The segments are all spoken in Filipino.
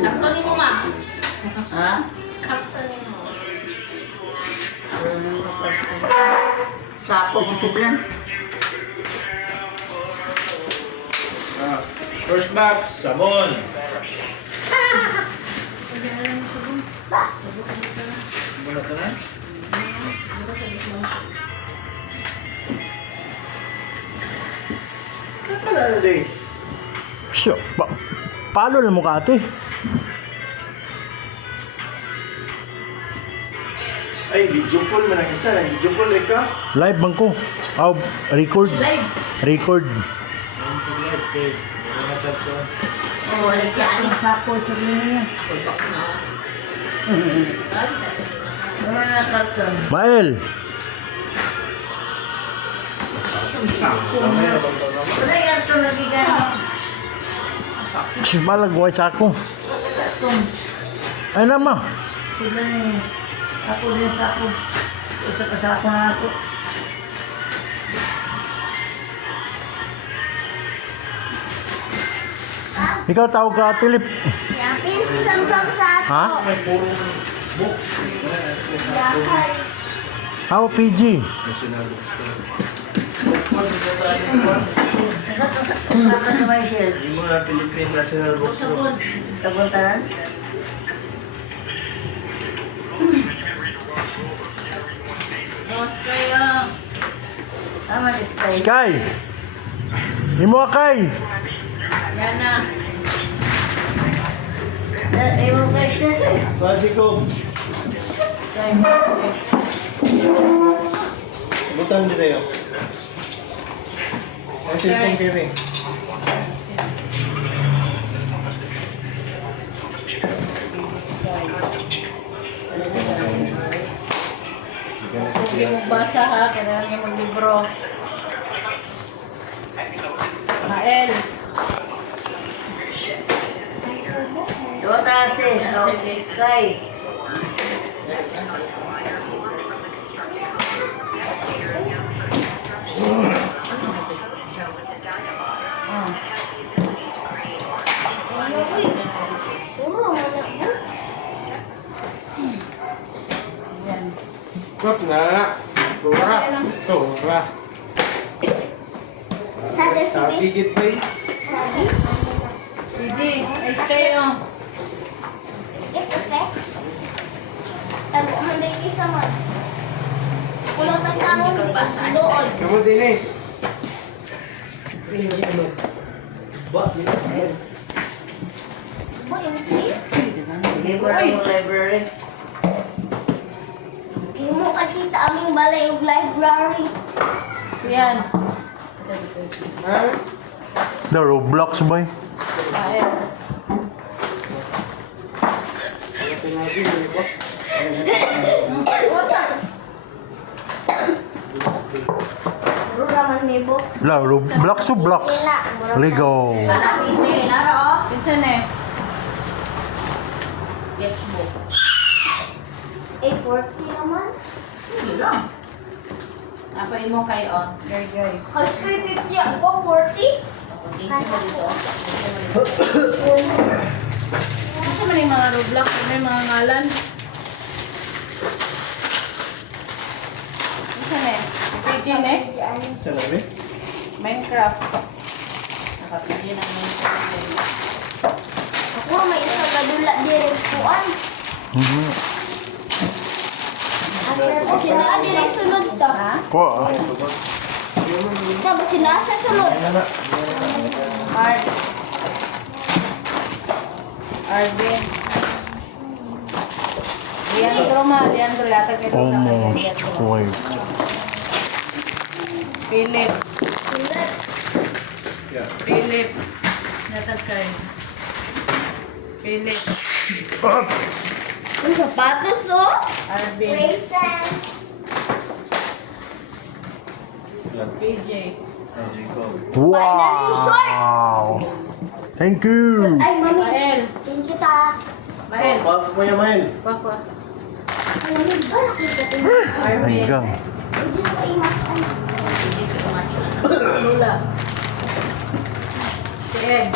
Kaptonin mo, ma. Ha? Kaptonin mo. Sapo ko lang. First box, sabon. Bunot na? Ano na din? So, paano lang mo ka ate? Ay, video call mo na isa. Video call ka? Live bang ko? Oh, record. Live. Record. Okay. Meron na chat ko. Oo, walang kiyaan. Sapo sa niya. Ako box na. Lagi sa atin. Wala na karton. Mael, Wala karton lagi ka. sumalag ko sa ako. Karton. Ay nama. Sila ni. Ako din sapo. Ito ka sapo na ako. Ikaw tawag ka Philip. Yapin si Samsung sa ato. Ha? May puro book. Yakan. How PG? National bookstore. Bakit na may shell? Yung mga Philippine National Bookstore. Kabuntaran? Boss kayo. Tama di Sky. Sky. Imo kay. Yan na. Ewan kay Sky. Pwede ko. Sky. Butang din kayo. Ang cellphone kayo rin. Huwag mo basa ha. Kailangan niya maglibro. Mael. Dua taas eh. Sky. Uy. Puro mo na books. Wag na. Tura. Tura. Sa Sabi desibit. git ba Sabi. Sige. Ay, stay oh. Ito sex. Tago man din isa man. Kulong tagtangon. Doon. Kamu din eh. Ba? Boy, yung please. Sige ba ang library? Hindi mo kakita aming balay of library. Yan. Ha? The Roblox boy. Mael. Puro naman may book. La Roblox to blocks. Lego. Anak hindi. Nara oh. Pinsan eh. Sketchbook. Eh, 40 naman. Sige lang. Napain mo kay on. Gary, Gary. Kasi 50 ako, 40. Tingin mo dito. Kasi man yung mga Roblox, may mga ngalan. Isa na eh. PG na eh. Saan na rin? Minecraft. Nakapili ng Minecraft. Ako, may isa kadula direct kuan. Ano sila direct sunod to? Ha? Ko. Sabi sila sa sunod. Art. Arvin. Leandro ma. Leandro yata kayo. Almost quite. Philip. Yeah. Philip. Natakay. Philip. Yung sapatos, oh. Arvin. Raisins. PJ. Wow. Thank you. Ay, mami. Mael. Thank you, ta. Mael. Bakit mo yaman? Papa. Ay, mami, ba nakita ko yun? Arvin. Hanggang. Hindi ko imakan. Hindi ko match. Lula. Si Ed.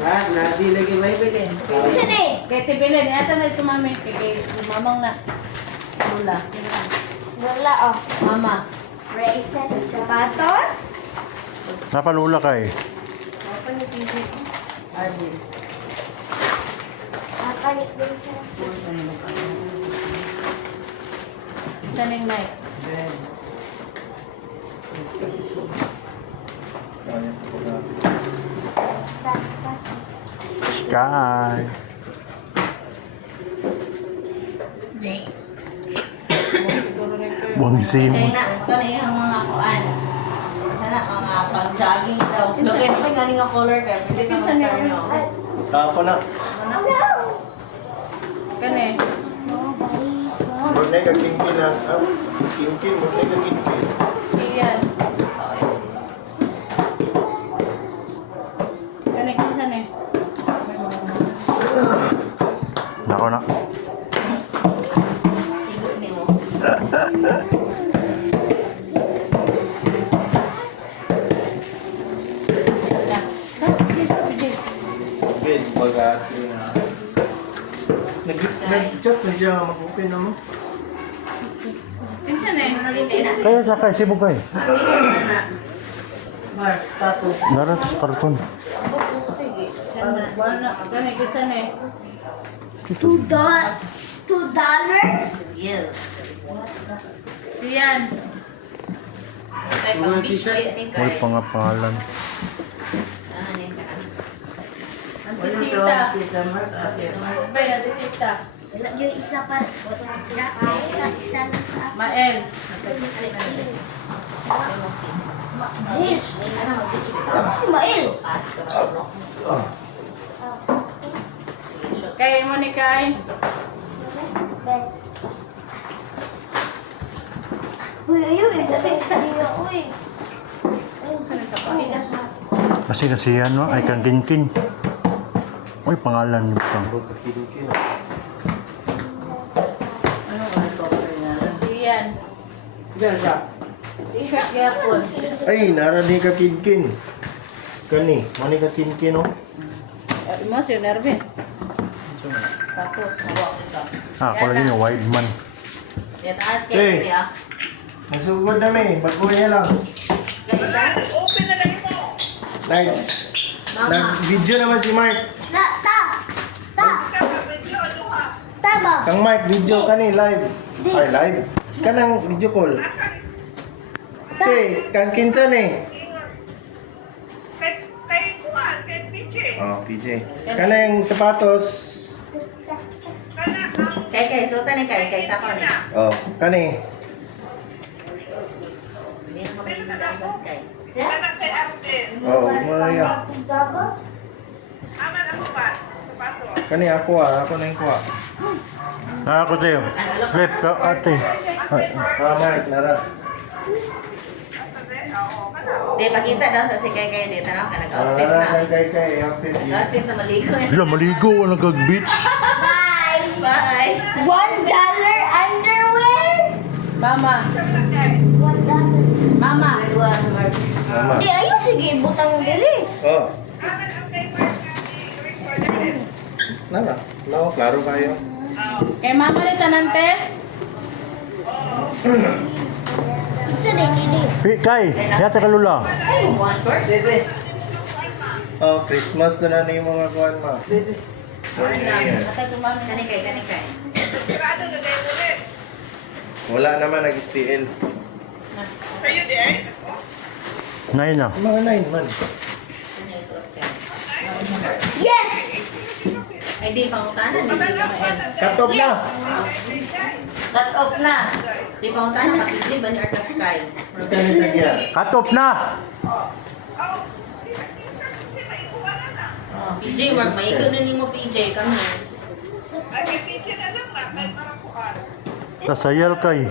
Isa na eh. Kay Tibili, ata na ito mami. Kay mamang na. Lula. Wala oh. Mama. Bracelet, sapatos. Napalula ka eh. Nakalit din siya. Isa na yung night. Sky. Bongsin. Kaya na, ito na yung mga kuan. Sana mga pag-jogging daw. Laki na nga nga color ka. Pwede ka magtayo. Ako na. Kani. Huwag na kagingkin na. Kingkin, huwag na kagingkin. Siyan. Kani, kinsa na. Nako na. Tigot ni mo. Okay, bagati na. Nag-chat na siya, mag-open naman. Kinsa na. Kaya sakay, sibog ka eh. Mark, tato. Narat sa karton. Kani, kinsa na. $2. Yes. Siyan. Kay pang beach kaya ni May kay. pangapalan. Antisita. Sita, Mark, ate. Bay, antisita. Wala yung isa pa. Wala isa lang sa akin. Mael. Jill. Ano si Mael? Kay mo ni kay. Uy, ayun. Uy. Bigas na. Kasi nasiyan no, ay kang kinkin. Uy, pangalan nito. Kingkin. Ano ba ito? Siyan. Diyan siya. T-shirt gapon. Ay, narani ka kingkin. Kani, mani ka kingkin, no? Mo si Nervin. Tapos hawak ito. Ah, ako lagi yung wide man. Yan at Hey. kay niya. Nagsugod na may, bago niya lang. Kay ta. Nag, Mama. nag-video naman si Mark. Ta ba? Kang Mark, video ka ni, live. Ay, live. Kanang video call. Che, kang kinsan eh. Oh, PJ. Kanang sapatos. Kay suta ni kay sa ko ni. Oh, kani. Hindi mo kay dagat kay. Oh, Maria. Kani ako ako na yung kuha. Ah, ako tayo. Flip ka, ate. Ay, Mark, nara. Di pakita daw sa si kay dito na ka nag-outfit na. Kay, outfit. Outfit na maligo na. sila maligo, nagag-beach. Bye. Bye. $1 underwear? Mama. $1. Mama. Mama. Di, ayun, sige, butang dili. Oh. Nara. No, klaro kayo. Kay mama ni tanante. Isa na dili. Kay, yate ka lula. Ay, one short. Bebe. Oh, Christmas na yung mga kuhan ma. Kani kay. Wala naman nag-STL. Nay na. Mga 9 man. Yes! Ay di pangutana si Cut off na. Cut off na. Di pangutana sa PJ ba ni Arca Sky? Saan tagya? Cut off na! PJ work maigo na nimo PJ kami. Tasayal kay.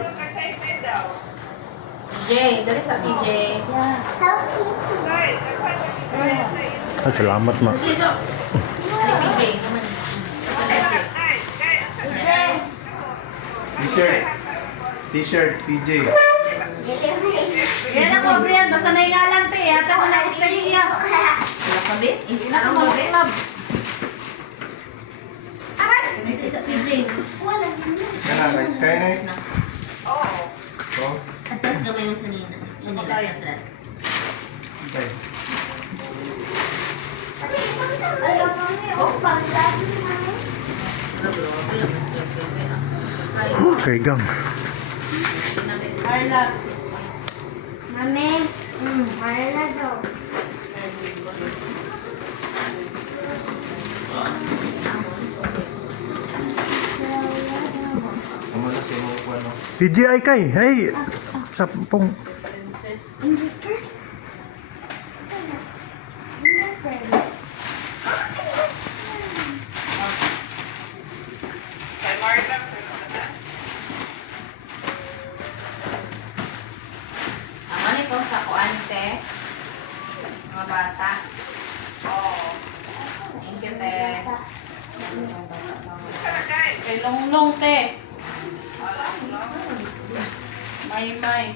PJ, dali sa PJ. Help me Ay, salamat ma. Dali PJ. T-shirt. T-shirt, PJ. Delivery. Yan ako, Brian. Basta na yung alam te, ha? yata ko na gusto niya. Wala ka, babe? Hindi na ka mga club. Isa PJ. Kana, may Skynet. Oh, Atras gamay mo sa Nina. Nila, atras. okay. Okay, gang. Carla. Mami. Marla daw. Amo na si mo ko ano. PGI kay. Hey, sa pong Ang ano ito sa kuante? Mga bata. Thank you, te. Kay Longlong, te. May.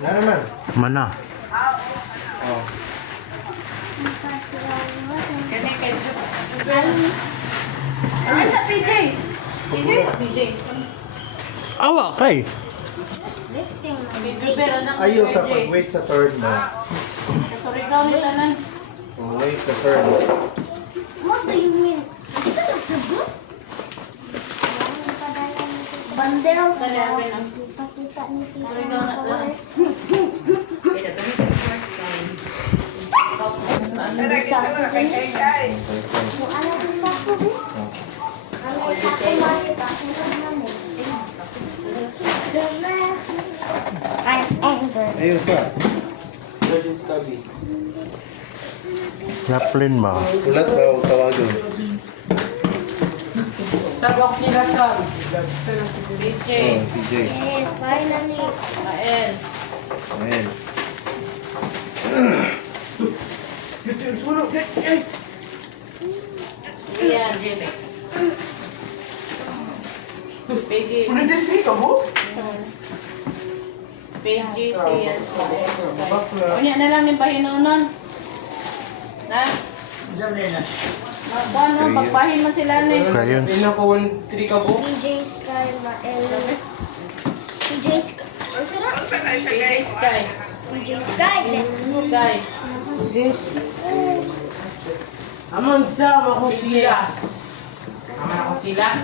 Na naman. mana. Oh. Kani kay Ay, sa PJ. PJ. Awa kay. Lifting. PJ, pero nang Ayaw sa PJ. pag-wait sa turn mo. Sorry, ikaw ni tanan. Wait sa turn. What do you mean? Ito na sagot? Bandel sa Dali, Alvin, ah. Ipakita ni Tita. Sorry, ikaw na lang. Kaya gamit ang short time. Sa akin din. Kung ano din sa ako, eh. Ano sa ako, makita ko sa namin. I'm angry. Ayaw ka. Jordan Stubby. Chaplin ba? Ulat daw tawagon. Sabok sila sa. PJ. Oh, PJ. Eh, finally. Mael. Ayan. Iyan, Jimmy. PJ. PJ siya. Unya na lang yung pahinunon. Na? Magkuhan mo, magpahin mo sila ni. Crayons. DJ Sky, Mael. DJ Sky. Ano sila? PJ Sky. DJ Sky, let's go. Sky. Amon sa ako silas. Amon ako silas.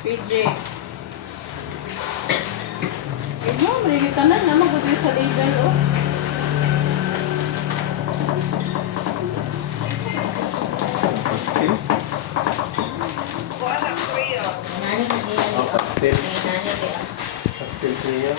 PJ. Mo, may ka na naman gusto sa label, oh. Pastil. Nani na Oh, pastil. Nani kaya. Pastil siya.